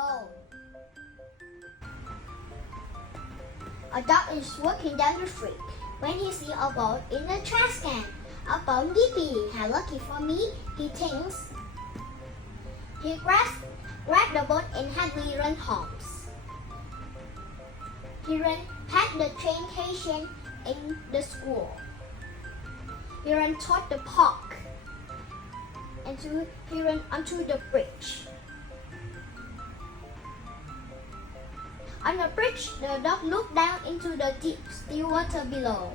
bone. A dog is walking down the street when he sees a bone in the trash can. A bone, yippee! How lucky for me, he thinks. He grabs the bone and happily runs home. He ran past the train station and the school. He ran toward the park. He ran onto the bridge. On the bridge, the dog looked down into the deep, still water below.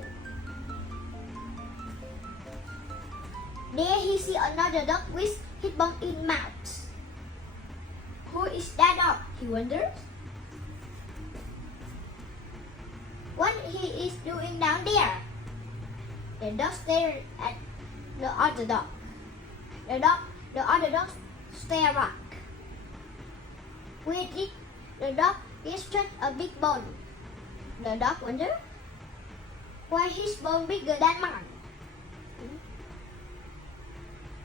There he sees another dog with his bone in mouth. Who is that dog? He wonders. What he is doing down there? The dog stared at the other dog. The other dog stared back. Where did the dog get such a big bone? The dog wondered. Why his bone bigger than mine?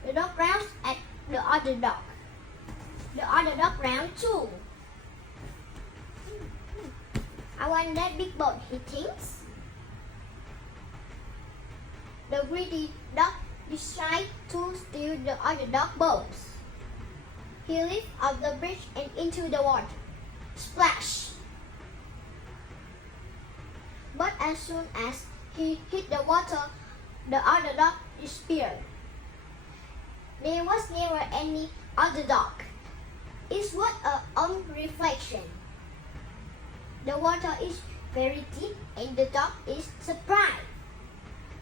The dog growls at the other dog. The other dog growled too. I want that big bone, he thinks. The greedy dog decided to steal the other dog's bones. He leaped off the bridge and into the water. Splash! But as soon as he hit the water, the other dog disappeared. There was never any other dog. It was a own reflection. The water is very deep and the dog is surprised.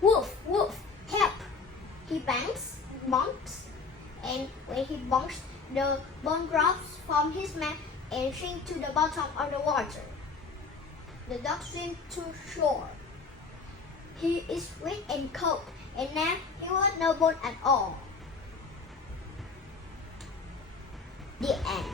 Woof, woof, help! He bonks, and when he bonks, the bone drops from his mouth and sinks to the bottom of the water. The dog swims to shore. He is wet and cold, and now he was no bone at all. The end.